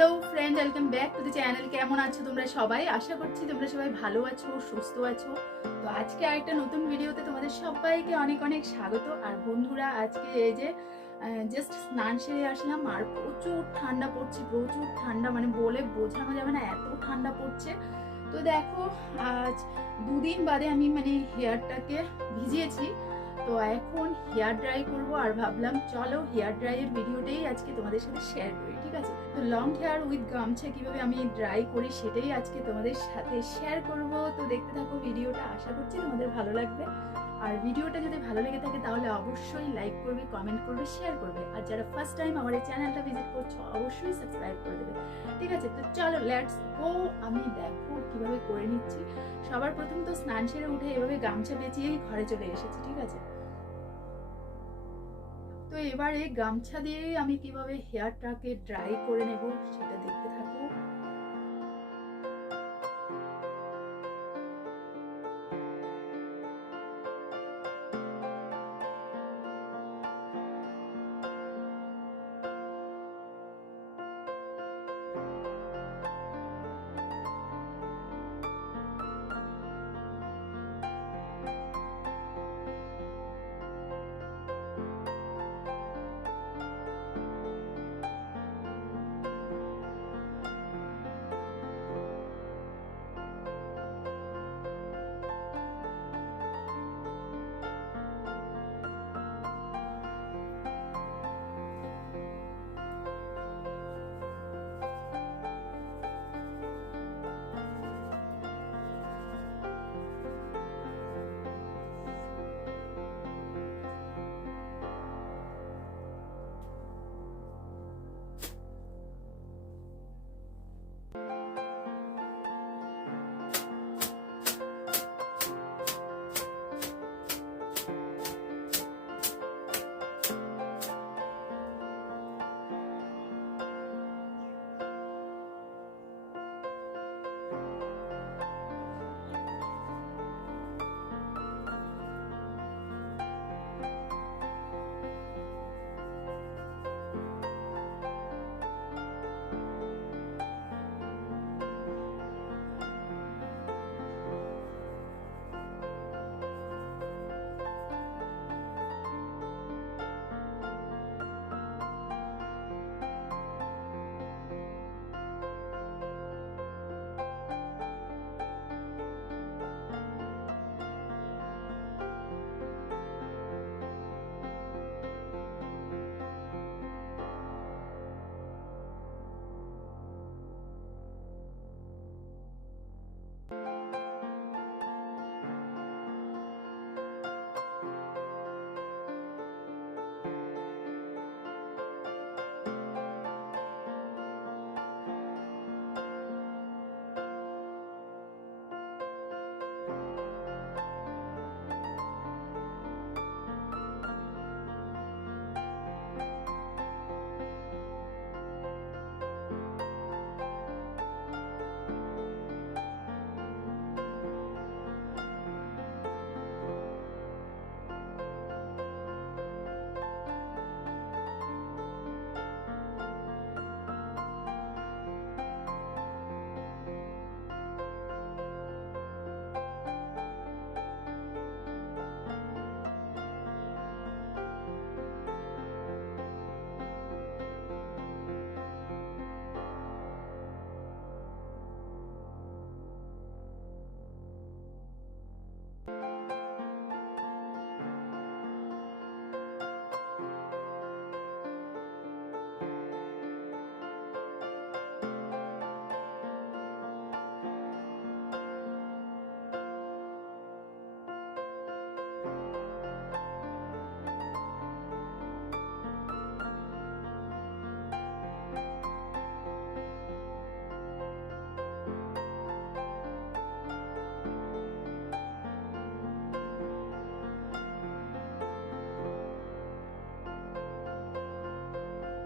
Hello friend, welcome back to the channel. কেমন আছো তোমরা সবাই? আশা করছি তোমরা সবাই ভালো আছো, সুস্থ আছো। তো আজকে আরেকটা নতুন ভিডিওতে তোমাদের সবাইকে অনেক অনেক স্বাগত। আর বন্ধুরা, আজকে এই যে জাস্ট স্নান সেরে আসলাম আর প্রচুর ঠান্ডা পড়ছে, প্রচুর ঠান্ডা, মানে বলে বোঝানো যাবে না, এত ঠান্ডা পড়ছে। তো দেখো, আজ দুদিন বাদে আমি মানে হেয়ারটাকে ভিজিয়েছি। তো এখন হেয়ার ড্রাই করব আর ভাবলাম চলো হেয়ার ড্রাইয়ের ভিডিওটাই আজকে তোমাদের সাথে শেয়ার করি, ঠিক আছে? তো লং হেয়ার উইথ গামছা কিভাবে আমি ড্রাই করি সেটাই আজকে তোমাদের সাথে শেয়ার করব। তো দেখতে থাকো ভিডিওটা, আশা করছি তোমাদের ভালো লাগবে। আর ভিডিওটা যদি ভালো লেগে থাকে তাহলে অবশ্যই লাইক করবে, কমেন্ট করবে, শেয়ার করবে। আর যারা ফার্স্ট টাইম আমার এই চ্যানেলটা ভিজিট করছো অবশ্যই সাবস্ক্রাইব করে দেবে, ঠিক আছে? তো চলো লেটস গো। আমি দেখো কিভাবে করে নিচ্ছি। সবার প্রথম তো স্নান সেরে উঠে এভাবে গামছা পেঁচিয়েই ঘরে চলে এসেছি, ঠিক আছে? তো এবারে গামছা দিয়ে আমি কিভাবে হেয়ারটাকে ড্রাই করে নেব সেটা দেখতে থাকবো।